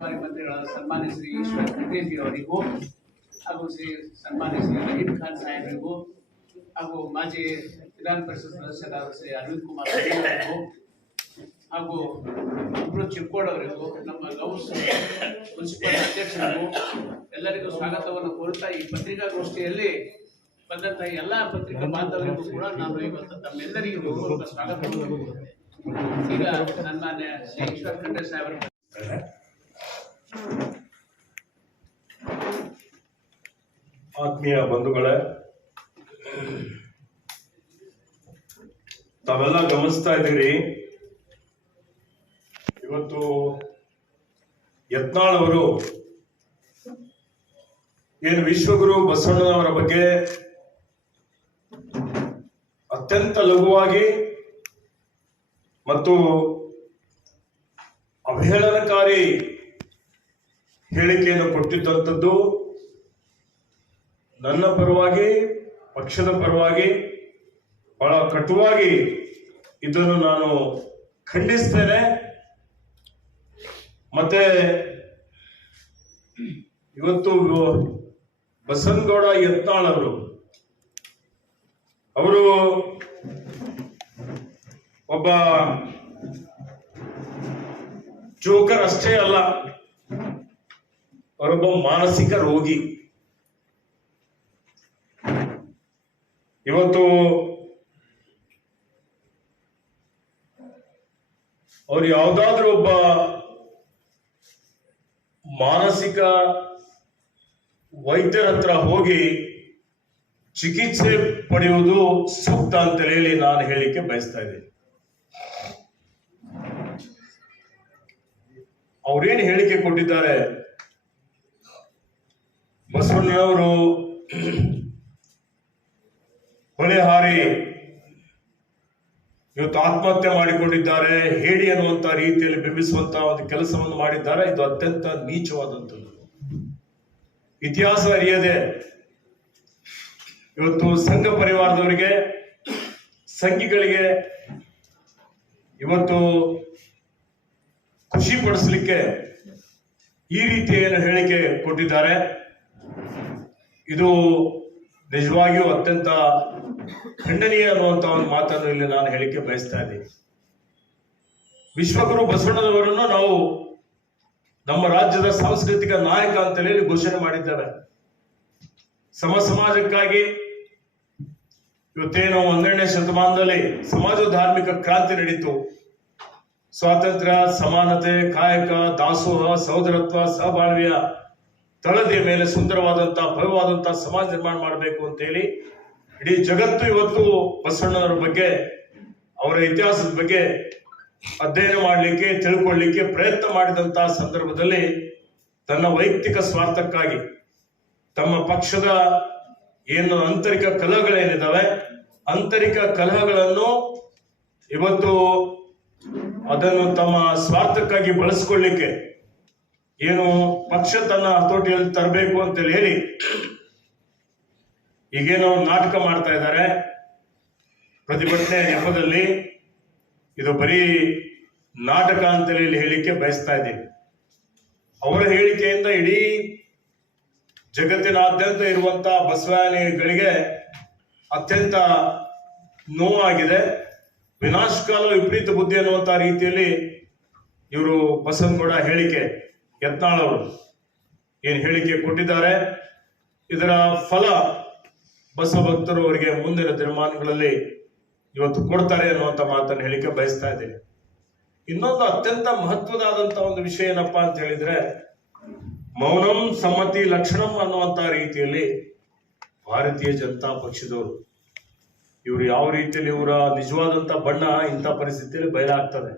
ಮಂತ್ರಿಗಳಾದ ಸನ್ಮಾನ್ಯ ಶ್ರೀ ಈಶ್ವರ್ ಖಂಡ್ರೆ ಅವರಿಗೂ ಹಾಗೂ ಸನ್ಮಾನ್ಯ ಶ್ರೀ ರಹೀಂ ಖಾನ್ ಸಾಹೇಬರಿಗೂ ಹಾಗೂ ಮಾಜಿ ವಿಧಾನ ಪರಿಷತ್ ಸದಸ್ಯರಾದ ಶ್ರೀ ಅರವಿಂದ್ ಕುಮಾರ್ ಅವರಿಗೂ ಹಾಗೂ ಇಬ್ಬರು ಚಿಕ್ಕೋಡ್ ಅವರಿಗೂ ನಮ್ಮ ಗೌಸ್ ಮುನ್ಸಿಪಲ್ ಅಧ್ಯಕ್ಷರಿಗೂ ಎಲ್ಲರಿಗೂ ಸ್ವಾಗತವನ್ನು ಕೋರುತ್ತಾ ಈ ಪತ್ರಿಕಾಗೋಷ್ಠಿಯಲ್ಲಿ ಬಂದಂತಹ ಎಲ್ಲ ಪತ್ರಿಕಾ ಬಾಂಧವರಿಗೂ ಕೂಡ ನಾನು ಇವತ್ತು ತಮ್ಮೆಲ್ಲರಿಗೂ ಸ್ವಾಗತವನ್ನು ಈಗ ಸನ್ಮಾನ್ಯ ಶ್ರೀ ಈಶ್ವರ್ ಖಂಡ್ರೆ ಸಾಹೇಬರ ಆತ್ಮೀಯ ಬಂಧುಗಳೇ, ತಾವೆಲ್ಲ ಗಮನಿಸ್ತಾ ಇದ್ದೀರಿ. ಇವತ್ತು ಯತ್ನಾಳ್ ಅವರು ಏನು ವಿಶ್ವಗುರು ಬಸವಣ್ಣನವರ ಬಗ್ಗೆ ಅತ್ಯಂತ ಲಘುವಾಗಿ ಮತ್ತು ಅವಹೇಳನಕಾರಿ ಹೇಳಿಕೆಯನ್ನು ಕೊಟ್ಟಿದ್ದಂಥದ್ದು ನನ್ನ ಪರವಾಗಿ, ಪಕ್ಷದ ಪರವಾಗಿ ಬಹಳ ಕಟುವಾಗಿ ಇದನ್ನು ನಾನು ಖಂಡಿಸ್ತೇನೆ. ಮತ್ತೆ ಇವತ್ತು ಬಸನಗೌಡ ಯತ್ನಾಳ್ ಅವರು ಒಬ್ಬ ಜೋಕರ್ ಅಷ್ಟೇ ಅಲ್ಲ, ಅವರೊಬ್ಬ ಮಾನಸಿಕ ರೋಗಿ. ಇವತ್ತು ಅವರು ಯಾವುದಾದ್ರೂ ಒಬ್ಬ ಮಾನಸಿಕ ವೈದ್ಯರ ಹತ್ರ ಹೋಗಿ ಚಿಕಿತ್ಸೆ ಪಡೆಯುವುದು ಸೂಕ್ತ ಅಂತ ಹೇಳಿ ನಾನು ಹೇಳಿಕೆ ಬಯಸ್ತಾ ಇದ್ದೀನಿ. ಅವ್ರೇನು ಹೇಳಿಕೆ ಕೊಟ್ಟಿದ್ದಾರೆ, ಬಸವಣ್ಣನವರು ಹೊಳೆ ಹಾರಿ ಇವತ್ತು ಆತ್ಮಹತ್ಯೆ ಮಾಡಿಕೊಂಡಿದ್ದಾರೆ, ಹೇಳಿ ಅನ್ನುವಂತ ರೀತಿಯಲ್ಲಿ ಬಿಂಬಿಸುವಂತ ಒಂದು ಕೆಲಸವನ್ನು ಮಾಡಿದ್ದಾರೆ. ಇದು ಅತ್ಯಂತ ನೀಚವಾದಂಥದ್ದು. ಇತಿಹಾಸ ಅರಿಯದೆ ಇವತ್ತು ಸಂಘ ಪರಿವಾರದವರಿಗೆ, ಸಂಘಿಗಳಿಗೆ ಇವತ್ತು ಖುಷಿ ಪಡಿಸಲಿಕ್ಕೆ ಈ ರೀತಿ ಏನು ಹೇಳಿಕೆ ಕೊಟ್ಟಿದ್ದಾರೆ, ಇದು ನಿಜವಾಗಿಯೂ ಅತ್ಯಂತ ಖಂಡನೀಯ ಅನ್ನುವಂತ ಒಂದು ಮಾತನ್ನು ಇಲ್ಲಿ ನಾನು ಹೇಳಿಕೆ ಬಯಸ್ತಾ ಇದ್ದೀನಿ. ವಿಶ್ವಗುರು ಬಸವಣ್ಣನವರನ್ನು ನಾವು ನಮ್ಮ ರಾಜ್ಯದ ಸಾಂಸ್ಕೃತಿಕ ನಾಯಕ ಅಂತ ಹೇಳಿ ಘೋಷಣೆ ಮಾಡಿದ್ದೇವೆ. ಸಮಾಜಕ್ಕಾಗಿ ಇವತ್ತೇನು 11ನೇ ಶತಮಾನದಲ್ಲಿ ಸಮಾಜ ಧಾರ್ಮಿಕ ಕ್ರಾಂತಿ ನಡೀತು. ಸ್ವಾತಂತ್ರ್ಯ, ಸಮಾನತೆ, ಕಾಯಕ, ದಾಸೋಹ, ಸಹೋದರತ್ವ, ಸಹಬಾಳ್ವೆಯ ತಳದಿಯ ಮೇಲೆ ಸುಂದರವಾದಂತಹ ಭವ್ಯವಾದಂತಹ ಸಮಾಜ ನಿರ್ಮಾಣ ಮಾಡಬೇಕು ಅಂತ ಹೇಳಿ ಇಡೀ ಜಗತ್ತು ಇವತ್ತು ಬಸವಣ್ಣನವರ ಬಗ್ಗೆ, ಅವರ ಇತಿಹಾಸದ ಬಗ್ಗೆ ಅಧ್ಯಯನ ಮಾಡಲಿಕ್ಕೆ, ತಿಳ್ಕೊಳ್ಳಿಕ್ಕೆ ಪ್ರಯತ್ನ ಮಾಡಿದಂತಹ ಸಂದರ್ಭದಲ್ಲಿ ತನ್ನ ವೈಯಕ್ತಿಕ ಸ್ವಾರ್ಥಕ್ಕಾಗಿ ತಮ್ಮ ಪಕ್ಷದ ಏನು ಆಂತರಿಕ ಕಲಹಗಳೇನಿದ್ದಾವೆ, ಆಂತರಿಕ ಕಲಹಗಳನ್ನು ಇವತ್ತು ಅದನ್ನು ತಮ್ಮ ಸ್ವಾರ್ಥಕ್ಕಾಗಿ ಬಳಸ್ಕೊಳ್ಳಿಕ್ಕೆ ಏನು ಪಕ್ಷ ತನ್ನ ಹತೋಟಿಯಲ್ಲಿ ತರಬೇಕು ಅಂತ ಹೇಳಿ ಈಗೇನೋ ನಾಟಕ ಮಾಡ್ತಾ ಇದ್ದಾರೆ ಪ್ರತಿಭಟನೆ ನೆಪದಲ್ಲಿ. ಇದು ಬರೀ ನಾಟಕ ಅಂತ ಹೇಳಿ ಹೇಳಿಕೆ ಬಯಸ್ತಾ ಇದ್ದೀನಿ. ಅವರ ಹೇಳಿಕೆಯಿಂದ ಇಡೀ ಜಗತ್ತಿನಾದ್ಯಂತ ಇರುವಂತಹ ಬಸವಾನಿಗಳಿಗೆ ಅತ್ಯಂತ ನೋವಾಗಿದೆ. ವಿನಾಶಕಾಲ ವಿಪರೀತ ಬುದ್ಧಿ ಅನ್ನುವಂತಹ ರೀತಿಯಲ್ಲಿ ಇವರು ಬಸವನಗೌಡ ಹೇಳಿಕೆ, ಯತ್ನಾಳ್ ಅವರು ಏನು ಹೇಳಿಕೆ ಕೊಟ್ಟಿದ್ದಾರೆ, ಇದರ ಫಲ ಬಸವ ಭಕ್ತರು ಅವರಿಗೆ ಮುಂದಿನ ದಿನಮಾನಗಳಲ್ಲಿ ಇವತ್ತು ಕೊಡ್ತಾರೆ ಅನ್ನುವಂಥ ಮಾತನ್ನು ಹೇಳಿಕೆ ಬಯಸ್ತಾ ಇದ್ದೇನೆ. ಇನ್ನೊಂದು ಅತ್ಯಂತ ಮಹತ್ವದಾದಂತಹ ಒಂದು ವಿಷಯ ಏನಪ್ಪಾ ಅಂತ ಹೇಳಿದ್ರೆ, ಮೌನಂ ಸಮ್ಮತಿ ಲಕ್ಷಣಂ ಅನ್ನುವಂತ ರೀತಿಯಲ್ಲಿ ಭಾರತೀಯ ಜನತಾ ಪಕ್ಷದವರು ಇವರು ಯಾವ ರೀತಿಯಲ್ಲಿ ಇವರ ನಿಜವಾದಂತ ಬಣ್ಣ ಇಂಥ ಪರಿಸ್ಥಿತಿಯಲ್ಲಿ ಬಯಲಾಗ್ತದೆ.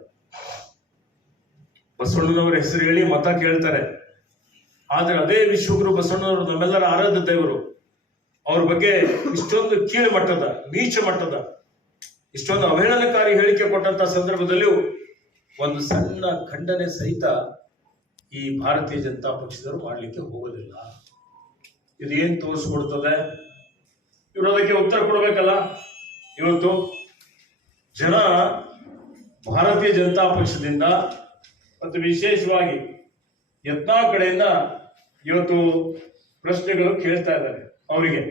ಬಸವಣ್ಣನವರ ಹೆಸರು ಹೇಳಿ ಮತ ಕೇಳ್ತಾರೆ, ಆದ್ರೆ ಅದೇ ವಿಶ್ವಗುರು ಬಸವಣ್ಣನವರು ನಮ್ಮೆಲ್ಲರ ಆರಾಧ್ಯ ದೇವರು, ಅವ್ರ ಬಗ್ಗೆ ಇಷ್ಟೊಂದು ಕೀಳು ಮಟ್ಟದ, ನೀಚ ಮಟ್ಟದ, ಇಷ್ಟೊಂದು ಅವಹೇಳನಕಾರಿ ಹೇಳಿಕೆ ಕೊಟ್ಟಂತ ಸಂದರ್ಭದಲ್ಲಿಯೂ ಒಂದು ಸಣ್ಣ ಖಂಡನೆ ಸಹಿತ ಈ ಭಾರತೀಯ ಜನತಾ ಪಕ್ಷದವರು ಮಾಡಲಿಕ್ಕೆ ಹೋಗೋದಿಲ್ಲ. ಇದು ಏನ್ ತೋರಿಸ್ಕೊಡ್ತದೆ? ಇವರು ಅದಕ್ಕೆ ಉತ್ತರ ಕೊಡ್ಬೇಕಲ್ಲ. ಇವತ್ತು ಜನ ಭಾರತೀಯ ಜನತಾ ಪಕ್ಷದಿಂದ ಮತ್ತು ವಿಶೇಷವಾಗಿ ಯತ್ನಾಳ್ ಕಡೆಯಿಂದ ಇವತ್ತು ಪ್ರಶ್ನೆಗಳು ಕೇಳ್ತಾ ಇದ್ದಾರೆ ಅವರಿಗೆ.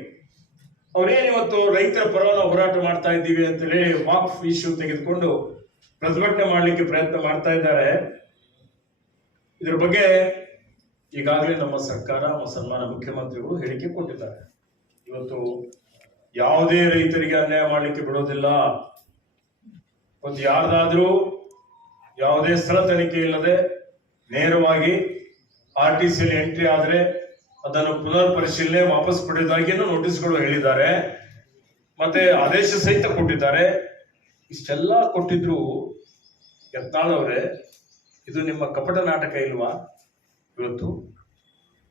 ಅವ್ರೇನ್ ಇವತ್ತು ರೈತರ ಪರವಾಗಿ ಹೋರಾಟ ಮಾಡ್ತಾ ಇದ್ದೀವಿ ಅಂತೇಳಿ ವಾಕ್ಫ್ ಇಶ್ಯೂ ತೆಗೆದುಕೊಂಡು ಪ್ರತಿಭಟನೆ ಮಾಡಲಿಕ್ಕೆ ಪ್ರಯತ್ನ ಮಾಡ್ತಾ ಇದ್ದಾರೆ. ಇದ್ರ ಬಗ್ಗೆ ಈಗಾಗಲೇ ನಮ್ಮ ಸರ್ಕಾರ ಸನ್ಮಾನ ಮುಖ್ಯಮಂತ್ರಿಗಳು ಹೇಳಿಕೆ ಕೊಟ್ಟಿದ್ದಾರೆ. ಇವತ್ತು ಯಾವುದೇ ರೈತರಿಗೆ ಅನ್ಯಾಯ ಮಾಡಲಿಕ್ಕೆ ಬಿಡೋದಿಲ್ಲ. ಇವತ್ತು ಯಾರ್ದಾದ್ರೂ ಯಾವುದೇ ಸ್ಥಳ ತನಿಖೆ ಇಲ್ಲದೆ ನೇರವಾಗಿ RTC ಎಂಟ್ರಿ ಆದ್ರೆ ಅದನ್ನು ಪುನರ್ ಪರಿಶೀಲನೆ ವಾಪಸ್ ಪಡೆಯುವುದಾಗಿಯೂ ನೋಟಿಸ್ಗಳು ಹೇಳಿದ್ದಾರೆ, ಮತ್ತೆ ಆದೇಶ ಸಹಿತ ಕೊಟ್ಟಿದ್ದಾರೆ. ಇಷ್ಟೆಲ್ಲ ಕೊಟ್ಟಿದ್ರು ಯತ್ನಾಳ್ ಅವರೇ, ಇದು ನಿಮ್ಮ ಕಪಟ ನಾಟಕ ಇಲ್ವಾ? ಇವತ್ತು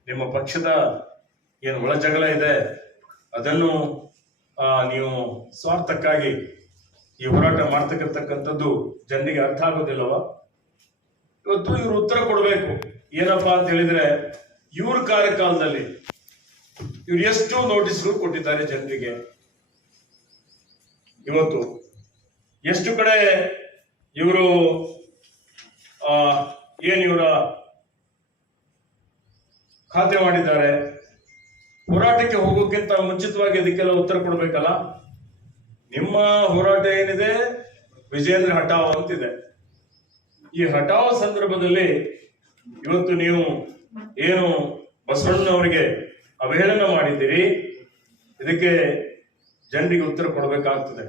ನಿಮ್ಮ ಪಕ್ಷದ ಏನು ಒಳ ಜಗಳ ಇದೆ ಅದನ್ನು ನೀವು ಸ್ವಾರ್ಥಕ್ಕಾಗಿ ಈ ಹೋರಾಟ ಮಾಡ್ತಕ್ಕಂಥದ್ದು ಜನರಿಗೆ ಅರ್ಥ ಆಗೋದಿಲ್ಲವಾ? ಇವತ್ತು ಇವರು ಉತ್ತರ ಕೊಡಬೇಕು. ಏನಪ್ಪಾ ಅಂತ ಹೇಳಿದ್ರೆ, ಇವ್ರ ಕಾರ್ಯಕಾಲದಲ್ಲಿ ಇವ್ರು ಎಷ್ಟು ನೋಟಿಸ್ಗಳು ಕೊಟ್ಟಿದ್ದಾರೆ ಜನರಿಗೆ. ಇವತ್ತು ಎಷ್ಟು ಕಡೆ ಇವರು ಇವರ ಖಾತೆ ಮಾಡಿದ್ದಾರೆ. ಹೋರಾಟಕ್ಕೆ ಹೋಗೋಕ್ಕಿಂತ ಮುಂಚಿತವಾಗಿ ಅದಕ್ಕೆಲ್ಲ ಉತ್ತರ ಕೊಡ್ಬೇಕಲ್ಲ. ನಿಮ್ಮ ಹೋರಾಟ ಏನಿದೆ ವಿಜೇಂದ್ರ ಹಠಾವ್ ಅಂತಿದೆ. ಈ ಹಠಾವ್ ಸಂದರ್ಭದಲ್ಲಿ ಇವತ್ತು ನೀವು ಏನು ಬಸವಣ್ಣನವರಿಗೆ ಅವಹೇಳನ ಮಾಡಿದ್ದೀರಿ, ಇದಕ್ಕೆ ಜನರಿಗೆ ಉತ್ತರ ಕೊಡಬೇಕಾಗ್ತದೆ.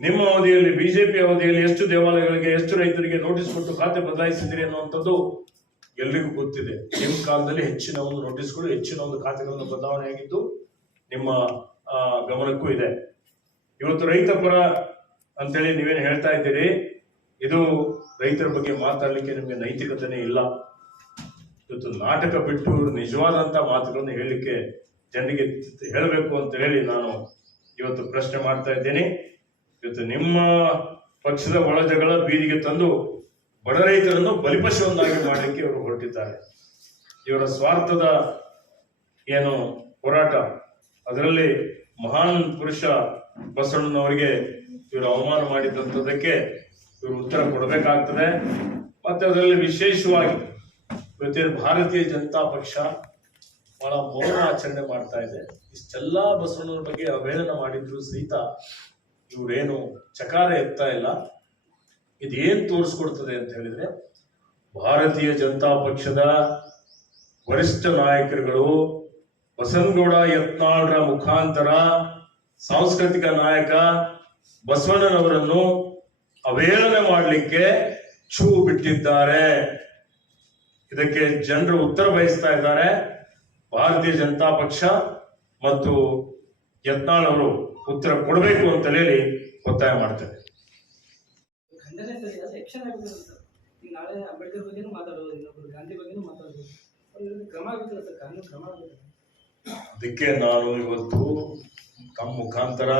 ನಿಮ್ಮ ಅವಧಿಯಲ್ಲಿ, ಬಿಜೆಪಿ ಅವಧಿಯಲ್ಲಿ ಎಷ್ಟು ದೇವಾಲಯಗಳಿಗೆ, ಎಷ್ಟು ರೈತರಿಗೆ ನೋಟಿಸ್ ಕೊಟ್ಟು ಖಾತೆ ಬದಲಾಯಿಸಿದಿರಿ ಅನ್ನುವಂಥದ್ದು ಎಲ್ರಿಗೂ ಗೊತ್ತಿದೆ. ನಿಮ್ಮ ಕಾಲದಲ್ಲಿ ಹೆಚ್ಚಿನ ಒಂದು ನೋಟಿಸ್ಗಳು, ಹೆಚ್ಚಿನ ಒಂದು ಖಾತೆಗಳನ್ನು ಬದಲಾವಣೆ ಆಗಿದ್ದು ನಿಮ್ಮ ಗಮನಕ್ಕೂ ಇದೆ. ಇವತ್ತು ರೈತ ಪರ ಅಂತೇಳಿ ನೀವೇನು ಹೇಳ್ತಾ ಇದ್ದೀರಿ, ಇದು ರೈತರ ಬಗ್ಗೆ ಮಾತಾಡ್ಲಿಕ್ಕೆ ನಿಮಗೆ ನೈತಿಕತೆನೇ ಇಲ್ಲ. ಇವತ್ತು ನಾಟಕ ಬಿಟ್ಟು ನಿಜವಾದಂತ ಮಾತುಗಳನ್ನು ಹೇಳಲಿಕ್ಕೆ ಜನರಿಗೆ ಹೇಳಬೇಕು ಅಂತ ಹೇಳಿ ನಾನು ಇವತ್ತು ಪ್ರಶ್ನೆ ಮಾಡ್ತಾ ಇದ್ದೇನೆ. ಇವತ್ತು ನಿಮ್ಮ ಪಕ್ಷದ ಒಳ ಜಗಳ ಬೀದಿಗೆ ತಂದು ಬಡ ರೈತರನ್ನು ಬಲಿಪಶುವನ್ನಾಗಿ ಮಾಡಲಿಕ್ಕೆ ಇವರು ಹೊರಟಿದ್ದಾರೆ. ಇವರ ಸ್ವಾರ್ಥದ ಏನು ಹೋರಾಟ, ಅದರಲ್ಲಿ ಮಹಾನ್ ಪುರುಷ ಬಸವಣ್ಣನವರಿಗೆ ಇವರು ಅವಮಾನ ಮಾಡಿದಂಥದ್ದಕ್ಕೆ ಇವರು ಉತ್ತರ ಕೊಡಬೇಕಾಗ್ತದೆ. ಮತ್ತೆ ಅದರಲ್ಲಿ ವಿಶೇಷವಾಗಿ ಇವತ್ತಿನ ಭಾರತೀಯ ಜನತಾ ಪಕ್ಷ ಬಹಳ ಮೌನ ಆಚರಣೆ ಮಾಡ್ತಾ ಇದೆ. ಇಷ್ಟೆಲ್ಲ ಬಸವಣ್ಣನ ಬಗ್ಗೆ ಅವಹೇಳನ ಮಾಡಿದ್ರು ಸಹಿತ ಇವರೇನು ಚಕಾರ ಎತ್ತಾ ಇಲ್ಲ. ಇದೇನ್ ತೋರಿಸ್ಕೊಡ್ತದೆ ಅಂತ ಹೇಳಿದ್ರೆ, ಭಾರತೀಯ ಜನತಾ ಪಕ್ಷದ ವರಿಷ್ಠ ನಾಯಕರುಗಳು ಬಸನಗೌಡ ಯತ್ನಾಳ್ರ ಮುಖಾಂತರ ಸಾಂಸ್ಕೃತಿಕ ನಾಯಕ ಬಸವಣ್ಣನವರನ್ನು ಅವಹೇಳನ ಮಾಡಲಿಕ್ಕೆ ಛೂ ಬಿಟ್ಟಿದ್ದಾರೆ. ಇದಕ್ಕೆ ಜನರು ಉತ್ತರ ಬಯಸ್ತಾ ಇದ್ದಾರೆ. ಭಾರತೀಯ ಜನತಾ ಪಕ್ಷ ಮತ್ತು ಯತ್ನಾಳ್ ಅವರು ಉತ್ತರ ಕೊಡಬೇಕು ಅಂತ ಹೇಳಿ ಒತ್ತಾಯ ಮಾಡ್ತೇವೆ. ನಾಳೆ ಅಂಬೇಡ್ಕರ್ ಬಗ್ಗೆನೂ ಮಾತಾಡೋದು, ಇನ್ನೊಬ್ರು ಗಾಂಧಿ ಬಗ್ಗೆನೂ ಮಾತಾಡೋದು, ಕ್ರಮ ಆಗುತ್ತಿಲ್ಲ ಸರ್, ಕಾನೂನು ಕ್ರಮ ಆಗುತ್ತೆ. ಅದಕ್ಕೆ ನಾನು ಇವತ್ತು ತಮ್ಮ ಮುಖಾಂತರ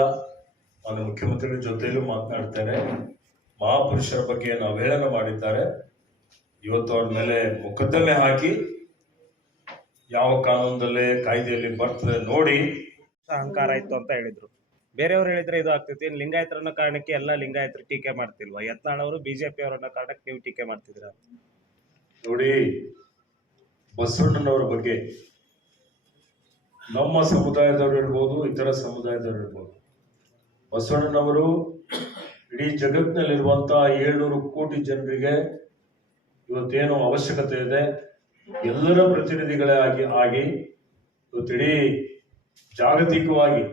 ನಾನು ಮುಖ್ಯಮಂತ್ರಿಗಳ ಜೊತೆಯಲ್ಲೂ ಮಾತನಾಡ್ತೇನೆ. ಮಹಾಪುರುಷರ ಬಗ್ಗೆ ಏನು ಅವಹೇಳನ ಮಾಡಿದ್ದಾರೆ, ಇವತ್ತು ಅವ್ರ ಮೇಲೆ ಮೊಕದ್ದಮೆ ಹಾಕಿ ಯಾವ ಕಾನೂನದಲ್ಲೇ ಕಾಯ್ದೆಯಲ್ಲಿ ಬರ್ತದೆ ನೋಡಿ. ಅಹಂಕಾರ ಇತ್ತು ಅಂತ ಹೇಳಿದ್ರು. ಬೇರೆಯವ್ರು ಹೇಳಿದ್ರೆ ಇದು ಆಗ್ತೈತಿ. ಲಿಂಗಾಯತರನ್ನ ಕಾರಣಕ್ಕೆ ಎಲ್ಲ ಲಿಂಗಾಯತರು ಟೀಕೆ ಮಾಡ್ತಿಲ್ವಾ? ಯತ್ನಾಳ್ ಅವರು ಬಿಜೆಪಿ ಅವರನ್ನ ಕಾರಣಕ್ಕೆ ನೀವು ಟೀಕೆ ಮಾಡ್ತಿದ್ರ ನೋಡಿ. ಬಸವಣ್ಣನವರ ಬಗ್ಗೆ ನಮ್ಮ ಸಮುದಾಯದವರು ಇರ್ಬೋದು, ಇತರ ಸಮುದಾಯದವರು ಇರ್ಬೋದು, ಬಸವಣ್ಣನವರು ಇಡೀ ಜಗತ್ತಿನಲ್ಲಿರುವಂತಹ 700 ಕೋಟಿ ಜನರಿಗೆ ಇವತ್ತೇನು ಅವಶ್ಯಕತೆ ಇದೆ, ಎಲ್ಲರ ಪ್ರತಿನಿಧಿಗಳೇ ಆಗಿ ಇವತ್ತಿಡೀ ಜಾಗತಿಕವಾಗಿ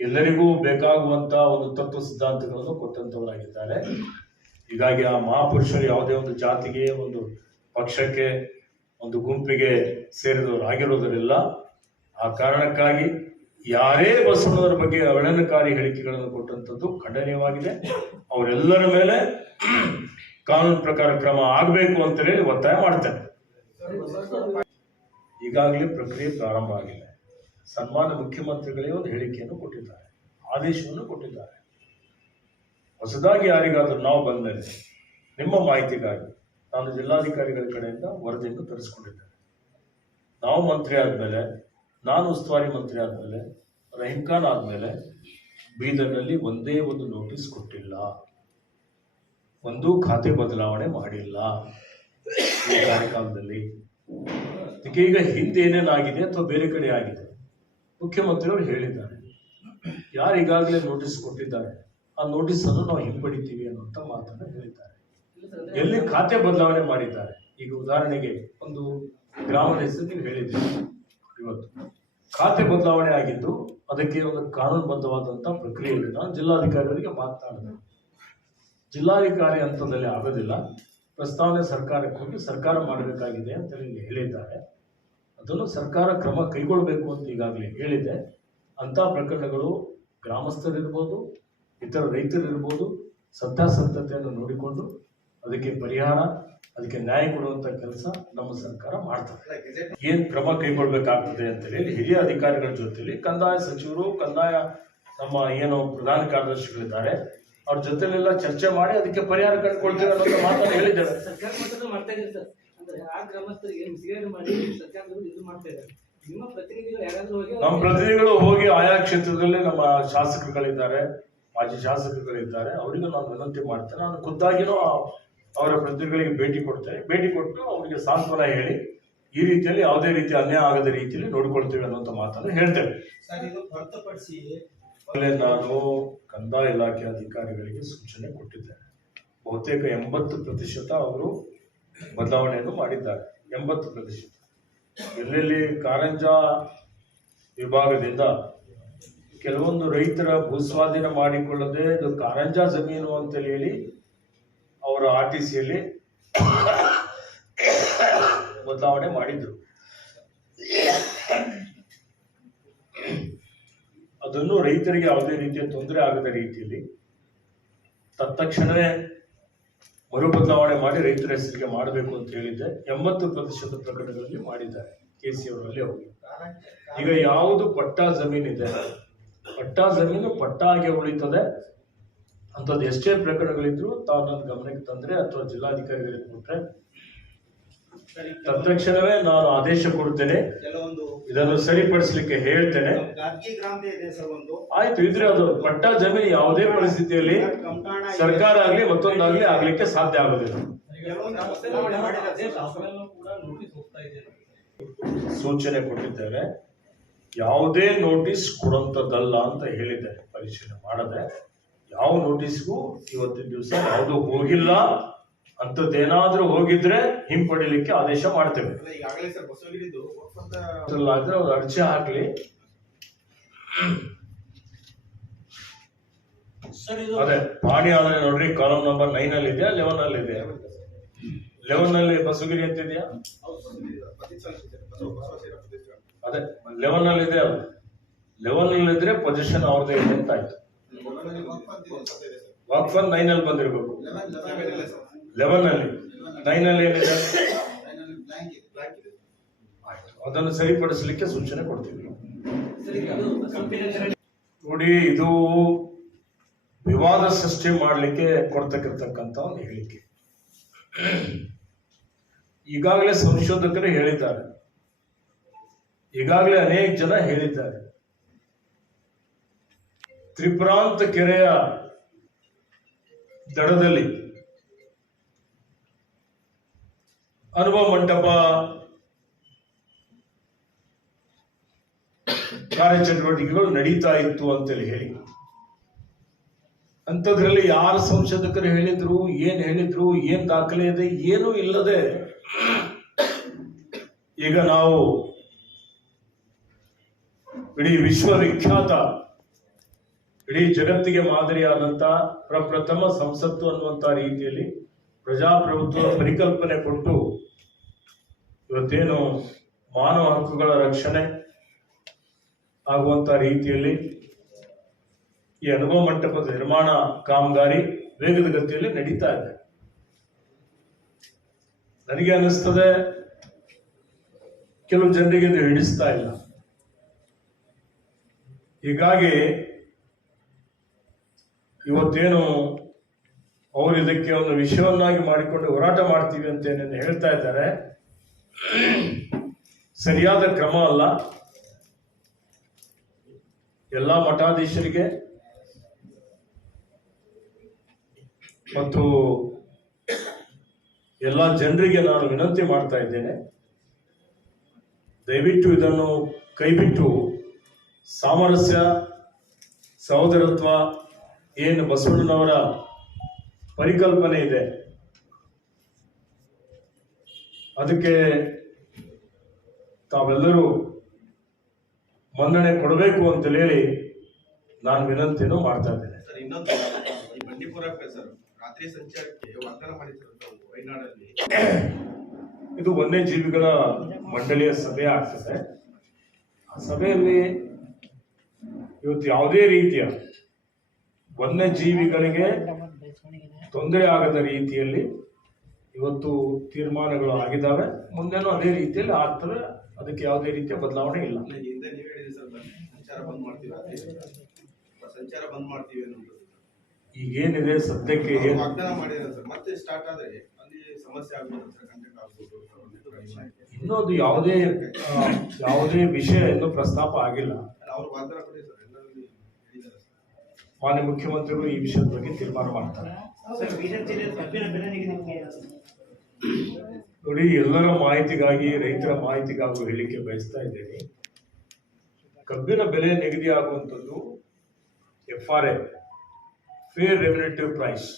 ಎಲ್ಲರಿಗೂ ಬೇಕಾಗುವಂತ ಒಂದು ತತ್ವ ಸಿದ್ಧಾಂತಗಳನ್ನು ಕೊಟ್ಟಂತವರಾಗಿದ್ದಾರೆ. ಹೀಗಾಗಿ ಆ ಮಹಾಪುರುಷರು ಯಾವುದೇ ಒಂದು ಜಾತಿಗೆ, ಒಂದು ಪಕ್ಷಕ್ಕೆ, ಒಂದು ಗುಂಪಿಗೆ ಸೇರಿದವರು ಆಗಿರೋದರಿಲ್ಲ. ಆ ಕಾರಣಕ್ಕಾಗಿ ಯಾರೇ ಬಸವಣ್ಣವರ ಬಗ್ಗೆ ಅವಹೇಳನಕಾರಿ ಹೇಳಿಕೆಗಳನ್ನು ಕೊಟ್ಟಂಥದ್ದು ಖಂಡನೀಯವಾಗಿದೆ. ಅವರೆಲ್ಲರ ಮೇಲೆ ಕಾನೂನು ಪ್ರಕಾರ ಕ್ರಮ ಆಗಬೇಕು ಅಂತ ಹೇಳಿ ಒತ್ತಾಯ ಮಾಡ್ತೇನೆ. ಈಗಾಗಲೇ ಪ್ರಕ್ರಿಯೆ ಪ್ರಾರಂಭ ಆಗಿದೆ. ಸನ್ಮಾನ್ಯ ಮುಖ್ಯಮಂತ್ರಿಗಳೇ ಒಂದು ಹೇಳಿಕೆಯನ್ನು ಕೊಟ್ಟಿದ್ದಾರೆ, ಆದೇಶವನ್ನು ಕೊಟ್ಟಿದ್ದಾರೆ. ಹೊಸದಾಗಿ ಯಾರಿಗಾದ್ರೂ ನಾವು ಬಂದ ಮೇಲೆ ನಿಮ್ಮ ಮಾಹಿತಿಗಾಗಿ ನಾನು ಜಿಲ್ಲಾಧಿಕಾರಿಗಳ ಕಡೆಯಿಂದ ವರದಿಯನ್ನು ತರಿಸ್ಕೊಂಡಿದ್ದೇನೆ. ನಾವು ಮಂತ್ರಿ ಆದ್ಮೇಲೆ, ನಾನು ಉಸ್ತುವಾರಿ ಮಂತ್ರಿ ಆದ್ಮೇಲೆ, ರಹೀಂ ಖಾನ್ ಆದ್ಮೇಲೆ ಬೀದರ್ನಲ್ಲಿ ಒಂದೇ ಒಂದು ನೋಟಿಸ್ ಕೊಟ್ಟಿಲ್ಲ, ಒಂದು ಖಾತೆ ಬದಲಾವಣೆ ಮಾಡಿಲ್ಲ. ಈ ಕಾರ್ಯಕಾಲದಲ್ಲಿ. ಈಗ ಹಿಂದೆ ಏನೇನಾಗಿದೆ ಅಥವಾ ಬೇರೆ ಕಡೆ ಆಗಿದೆ ಮುಖ್ಯಮಂತ್ರಿಯವರು ಹೇಳಿದ್ದಾರೆ. ಯಾರು ಈಗಾಗಲೇ ನೋಟಿಸ್ ಕೊಟ್ಟಿದ್ದಾರೆ ಆ ನೋಟಿಸ್ ಅನ್ನು ನಾವು ಹಿಂಪಡಿತೀವಿ ಅನ್ನುವಂಥ ಮಾತನ್ನು ಹೇಳಿದ್ದಾರೆ. ಎಲ್ಲಿ ಖಾತೆ ಬದಲಾವಣೆ ಮಾಡಿದ್ದಾರೆ, ಈಗ ಉದಾಹರಣೆಗೆ ಒಂದು ಗ್ರಾಮದ ಹೆಸರು ನೀವು ಹೇಳಿದ್ದೀರಿ, ಇವತ್ತು ಖಾತೆ ಬದಲಾವಣೆ ಆಗಿದ್ದು ಅದಕ್ಕೆ ಒಂದು ಕಾನೂನುಬದ್ಧವಾದಂಥ ಪ್ರಕ್ರಿಯೆ ಇದೆ. ನಾನು ಜಿಲ್ಲಾಧಿಕಾರಿಯವರಿಗೆ ಮಾತನಾಡಿದೆ, ಜಿಲ್ಲಾಧಿಕಾರಿ ಹಂತದಲ್ಲಿ ಆಗೋದಿಲ್ಲ, ಪ್ರಸ್ತಾವನೆ ಸರ್ಕಾರಕ್ಕೆ ಹೋಗಿ ಸರ್ಕಾರ ಮಾಡಬೇಕಾಗಿದೆ ಅಂತ ಹೇಳಿದ್ದಾರೆ. ಅದನ್ನು ಸರ್ಕಾರ ಕ್ರಮ ಕೈಗೊಳ್ಳಬೇಕು ಅಂತ ಈಗಾಗಲೇ ಹೇಳಿದೆ. ಅಂಥ ಪ್ರಕರಣಗಳು ಗ್ರಾಮಸ್ಥರಿರ್ಬೋದು, ಇತರ ರೈತರಿರ್ಬೋದು, ಸತ್ಯಾಸತ್ಯತೆಯನ್ನು ನೋಡಿಕೊಂಡು ಅದಕ್ಕೆ ಪರಿಹಾರ, ಅದಕ್ಕೆ ನ್ಯಾಯ ಕೊಡುವಂಥ ಕೆಲಸ ನಮ್ಮ ಸರ್ಕಾರ ಮಾಡ್ತದೆ. ಏನು ಕ್ರಮ ಕೈಗೊಳ್ಳಬೇಕಾಗ್ತದೆ ಅಂತ ಹೇಳಿ ಹಿರಿಯ ಅಧಿಕಾರಿಗಳ ಜೊತೆಲಿ ಕಂದಾಯ ಸಚಿವರು, ಕಂದಾಯ ನಮ್ಮ ಏನು ಪ್ರಧಾನ ಕಾರ್ಯದರ್ಶಿಗಳಿದ್ದಾರೆ ಅವ್ರ ಜೊತೆಲೆಲ್ಲ ಚರ್ಚೆ ಮಾಡಿ ಅದಕ್ಕೆ ಪರಿಹಾರ ಕಂಡುಕೊಳ್ತೇವೆ ಅನ್ನೋ ಮಾತನ್ನು ಹೇಳಿದ್ದಾರೆ. ಸರ್ಕಾರ ಮಟ್ಟದಲ್ಲಿ ಮಾಡ್ತಾ ಇದ್ದಾರೆ ಸರ್. ಅಂದ್ರೆ ಆ ಗ್ರಾಮಸ್ಥರಿಗೆ ಮಿಸ್ಗೈಡ್ ಮಾಡಿ ಸರ್ಕಾರದವರು ಇದು ಮಾಡ್ತಾ ಇದ್ದಾರೆ. ನಿಮ್ಮ ಪ್ರತಿನಿಧಿಗಳು ಯಾರಾದ್ರೂ ಹೋಗಿ ನಮ್ಮ ಪ್ರತಿನಿಧಿಗಳು ಹೋಗಿ ಆಯಾ ಕ್ಷೇತ್ರದಲ್ಲಿ ನಮ್ಮ ಶಾಸಕರುಗಳಿದ್ದಾರೆ, ಮಾಜಿ ಶಾಸಕರುಗಳಿದ್ದಾರೆ, ಅವರಿಗೂ ನಾನು ವಿನಂತಿ ಮಾಡ್ತೇನೆ. ನಾನು ಖುದ್ದಾಗಿನೂ ಅವರ ಪ್ರತಿನಿಧಿಗಳಿಗೆ ಭೇಟಿ ಕೊಡ್ತೇನೆ. ಭೇಟಿ ಕೊಟ್ಟು ಅವರಿಗೆ ಸಾಂತ್ವನ ಹೇಳಿ ಈ ರೀತಿಯಲ್ಲಿ ಯಾವುದೇ ರೀತಿ ಅನ್ಯಾಯ ಆಗದ ರೀತಿಯಲ್ಲಿ ನೋಡ್ಕೊಳ್ತೇವೆ ಅನ್ನುವಂಥ ಮಾತನ್ನು ಹೇಳ್ತೇವೆ. ಹೊರತುಪಡಿಸಿ ನಾನು ಕಂದಾಯ ಇಲಾಖೆ ಅಧಿಕಾರಿಗಳಿಗೆ ಸೂಚನೆ ಕೊಟ್ಟಿದ್ದೇನೆ. ಬಹುತೇಕ 80% ಅವರು ಬದಲಾವಣೆಯನ್ನು ಮಾಡಿದ್ದಾರೆ. 80%. ಎಲ್ಲೆಲ್ಲಿ ಕಾರಂಜಾ ವಿಭಾಗದಿಂದ ಕೆಲವೊಂದು ರೈತರ ಭೂಸ್ವಾಧೀನ ಮಾಡಿಕೊಳ್ಳದೆ ಇದು ಕಾರಂಜಾ ಜಮೀನು ಅಂತ ಹೇಳಿ ಅವರ RTCಯಲ್ಲಿ ಬದಲಾವಣೆ ಮಾಡಿದ್ರು. ಅದನ್ನು ರೈತರಿಗೆ ಯಾವುದೇ ರೀತಿಯ ತೊಂದರೆ ಆಗದ ರೀತಿಯಲ್ಲಿ ತತ್ಕ್ಷಣವೇ ಮರು ಬದಲಾವಣೆ ಮಾಡಿ ರೈತರ ಹೆಸರಿಗೆ ಮಾಡಬೇಕು ಅಂತ ಹೇಳಿದ್ದೆ. 80% ಪ್ರಕರಣಗಳಲ್ಲಿ ಮಾಡಿದ್ದಾರೆ KC ಅವರಲ್ಲಿ ಹೋಗಿ. ಈಗ ಯಾವುದು ಪಟ್ಟಾ ಜಮೀನಿದೆ, ಪಟ್ಟಾ ಜಮೀನು ಪಟ್ಟಾಗೆ ಉಳಿತದೆ ಅಂಥದ್ದು ಎಷ್ಟೇ ಪ್ರಕರಣಗಳಿದ್ರು ತಾವು ನನ್ನ ಗಮನಕ್ಕೆ ತಂದ್ರೆ ಅಥವಾ ಜಿಲ್ಲಾಧಿಕಾರಿಗಳಿಗೆ ಕೊಟ್ರೆ ತತ್ಕ್ಷಣವೇ ನಾನು ಆದೇಶ ಕೊಡ್ತೇನೆ, ಕೆಲವೊಂದು ಇದನ್ನು ಸರಿಪಡಿಸಲಿಕ್ಕೆ ಹೇಳ್ತೇನೆ. ಗಾರ್ಗಿ ಗ್ರಾಮದ ಇದೆ ಸರ್ ಒಂದು. ಆಯ್ತು, ಇದ್ರೆ ಅದು ಪಟ್ಟಾ ಜಮೀನು ಯಾವುದೇ ಪರಿಸ್ಥಿತಿಯಲ್ಲಿ ಸರ್ಕಾರ ಆಗ್ಲಿ ಮತ್ತೊಂದಾಗ್ಲಿ ಆಗ್ಲಿಕ್ಕೆ ಸಾಧ್ಯ ಆಗೋದಿಲ್ಲ. ಸೂಚನೆ ಕೊಟ್ಟಿದ್ದೇವೆ, ಯಾವುದೇ ನೋಟಿಸ್ ಕೊಡುವಂಥದ್ದಲ್ಲ ಅಂತ ಹೇಳಿದ್ದೇನೆ. ಪರಿಶೀಲನೆ ಮಾಡದೆ ಯಾವ ನೋಟಿಸ್ಗೂ ಇವತ್ತಿನ ದಿವಸ ಯಾವುದು ಹೋಗಿಲ್ಲ, ಅಂಥದ್ದೇನಾದ್ರೂ ಹೋಗಿದ್ರೆ ಹಿಂಪಡಿಲಿಕ್ಕೆ ಆದೇಶ ಮಾಡ್ತೇವೆ. ಈಗಾಗಲೇ ಸರ್ ಬಸವಗಿರಿದು ಆದ್ರೆ ಅವ್ರು ಅರ್ಜಿ ಹಾಕ್ಲಿ. ಅದೇ ಪಾಣಿ ಆದ್ರೆ ನೋಡ್ರಿ, ಕಾಲಮ್ ನಂಬರ್ 9 ಅಲ್ಲಿ ಇದೆಯಾ 11 ಅಲ್ಲಿ ಇದೆ? 11 ಅಲ್ಲಿ ಬಸವಗಿರಿ ಅಂತ ಇದೆಯಾ? ಅದೇ 11 ಅಲ್ಲಿ ಇದೆ. ಅದು 11 ಅಲ್ಲಿ ಇದ್ರೆ ಪೊಸಿಷನ್ ಅವ್ರದೇ ಇದೆ ಅಂತ ಆಯ್ತು. ವಾಕ್ ಫಾರ್ 9 ಅಲ್ಲಿ ಬಂದಿರ್ಬೇಕು. 11 ಅಲ್ಲಿ 9 ಅಲ್ಲಿ ಏನಿದೆ ಅದನ್ನು ಸರಿಪಡಿಸಲಿಕ್ಕೆ ಸೂಚನೆ ಕೊಡ್ತೀವಿ. ನೋಡಿ, ಇದು ವಿವಾದ ಸೃಷ್ಟಿ ಮಾಡಲಿಕ್ಕೆ ಕೊಡ್ತಕ್ಕಿರ್ತಕ್ಕಂಥ ಒಂದು ಹೇಳಿಕೆ. ಈಗಾಗಲೇ ಸಂಶೋಧಕರು ಹೇಳಿದ್ದಾರೆ, ಈಗಾಗಲೇ ಅನೇಕ ಜನ ಹೇಳಿದ್ದಾರೆ. ತ್ರಿಪುರಾಂತ ಕೆರೆಯ ದಡದಲ್ಲಿ ಅನುಭವ ಮಂಟಪ ಕಾರ್ಯಚಟುವಟಿಕೆಗಳು ನಡೀತಾ ಇತ್ತು ಅಂತೇಳಿ ಹೇಳಿ, ಅಂಥದ್ರಲ್ಲಿ ಯಾರು ಸಂಶೋಧಕರು ಹೇಳಿದ್ರು, ಏನ್ ದಾಖಲೆ ಇದೆ, ಏನೂ ಇಲ್ಲದೆ ಈಗ ನಾವು ಇಡೀ ವಿಶ್ವವಿಖ್ಯಾತ, ಇಡೀ ಜಗತ್ತಿಗೆ ಮಾದರಿಯಾದಂಥ ಪ್ರಪ್ರಥಮ ಸಂಸತ್ತು ಅನ್ನುವಂಥ ರೀತಿಯಲ್ಲಿ ಪ್ರಜಾಪ್ರಭುತ್ವ ಪರಿಕಲ್ಪನೆ ಕೊಟ್ಟು ಇವತ್ತೇನು ಮಾನವ ಹಕ್ಕುಗಳ ರಕ್ಷಣೆ ಆಗುವಂತ ರೀತಿಯಲ್ಲಿ ಈ ಅನುಭವ ಮಂಟಪದ ನಿರ್ಮಾಣ ಕಾಮಗಾರಿ ವೇಗದ ಗತಿಯಲ್ಲಿ ನಡೀತಾ ಇದೆ. ನನಗೆ ಅನ್ನಿಸ್ತದೆ ಕೆಲವು ಜನರಿಗೆ ಇದು ಹಿಡಿಸ್ತಾ ಇಲ್ಲ. ಹೀಗಾಗಿ ಇವತ್ತೇನು ಅವರು ಇದಕ್ಕೆ ಒಂದು ವಿಷಯವನ್ನಾಗಿ ಮಾಡಿಕೊಂಡು ಹೋರಾಟ ಮಾಡ್ತೀವಿ ಅಂತ ಏನೇನು ಹೇಳ್ತಾ ಇದ್ದಾರೆ, ಸರಿಯಾದ ಕ್ರಮ ಅಲ್ಲ. ಎಲ್ಲ ಮಠಾಧೀಶರಿಗೆ ಮತ್ತು ಎಲ್ಲ ಜನರಿಗೆ ನಾನು ವಿನಂತಿ ಮಾಡ್ತಾ ಇದ್ದೇನೆ, ದಯವಿಟ್ಟು ಇದನ್ನು ಕೈಬಿಟ್ಟು ಸಾಮರಸ್ಯ ಸಹೋದರತ್ವ ಏನು ಬಸವಣ್ಣನವರ ಪರಿಕಲ್ಪನೆ ಇದೆ ಅದಕ್ಕೆ ತಾವೆಲ್ಲರೂ ಮನ್ನಣೆ ಕೊಡಬೇಕು ಅಂತ ಹೇಳಿ ನಾನು ವಿನಂತಿಯನ್ನು ಮಾಡ್ತಾ ಇದ್ದೇನೆ. ಸರ್ ಇನ್ನೊಂದು ಈ ಬಂಡೀಪುರಕ್ಕೆ ಸರ್ ರಾತ್ರಿ ಸಂಚಾರಕ್ಕೆ ವಾಗ್ದಾನ ಮಾಡಿದ್ರು ವಯನಾಡಲ್ಲಿ. ಇದು ವನ್ಯಜೀವಿಗಳ ಮಂಡಳಿಯ ಸಭೆ ಆಗ್ತದೆ. ಆ ಸಭೆಯಲ್ಲಿ ಇವತ್ತು ಯಾವುದೇ ರೀತಿಯ ವನ್ಯಜೀವಿಗಳಿಗೆ ತೊಂದರೆ ಆಗದ ರೀತಿಯಲ್ಲಿ ಇವತ್ತು ತೀರ್ಮಾನಗಳು ಆಗಿದ್ದಾವೆ. ಮುಂದೆನೂ ಅದೇ ರೀತಿಯಲ್ಲಿ ಆಗ್ತವೆ. ಅದಕ್ಕೆ ಯಾವುದೇ ರೀತಿಯ ಬದಲಾವಣೆ ಇಲ್ಲ. ಹಿಂದೆ ನೀವು ಹೇಳಿದ್ರಿ ಸರ್ ಸಂಚಾರ ಬಂದ್ ಮಾಡ್ತೀವಿ, ರಾತ್ರಿ ಸಂಚಾರ ಬಂದ್ ಮಾಡ್ತೀವಿ ಅನ್ನೋದು ಈಗೇನಿದೆ ಸದ್ಯಕ್ಕೆ ವಾಗ್ದಾನ ಮಾಡಿದ್ರೆ ಸರ್ ಮತ್ತೆ ಸ್ಟಾರ್ಟ್ ಆದ್ರೆ ಅಲ್ಲಿ ಸಮಸ್ಯೆ ಆಗ್ಬೋದು ಸರ್, ಕಂಟೆಂಟ್ ಆಗ್ಬೋದು. ಇನ್ನೊಂದು ಯಾವುದೇ ವಿಷಯ ಇನ್ನೂ ಪ್ರಸ್ತಾಪ ಆಗಿಲ್ಲ. ಅವ್ರು ವಾಗ್ದಾನ ಕೊಡಿ ಸರ್, ಎಲ್ಲರಲ್ಲಿ ಹೇಳಿದ್ದಾರೆ ಸರ್. ಮಾನ್ಯ ಮುಖ್ಯಮಂತ್ರಿಗಳು ಈ ವಿಷಯದ ಬಗ್ಗೆ ತೀರ್ಮಾನ ಮಾಡ್ತಾರೆ. ನೋಡಿ, ಎಲ್ಲರ ಮಾಹಿತಿಗಾಗಿ, ರೈತರ ಮಾಹಿತಿಗಾಗಿ ಹೇಳಿಕೆ ಬಯಸ್ತಾ ಇದ್ದೇನೆ. ಕಬ್ಬಿನ ಬೆಲೆ ನಿಗದಿ ಆಗುವಂಥದ್ದು FRA, ಫೇರ್ ರೆಮ್ಯುನೇಟಿವ್ ಪ್ರೈಸ್.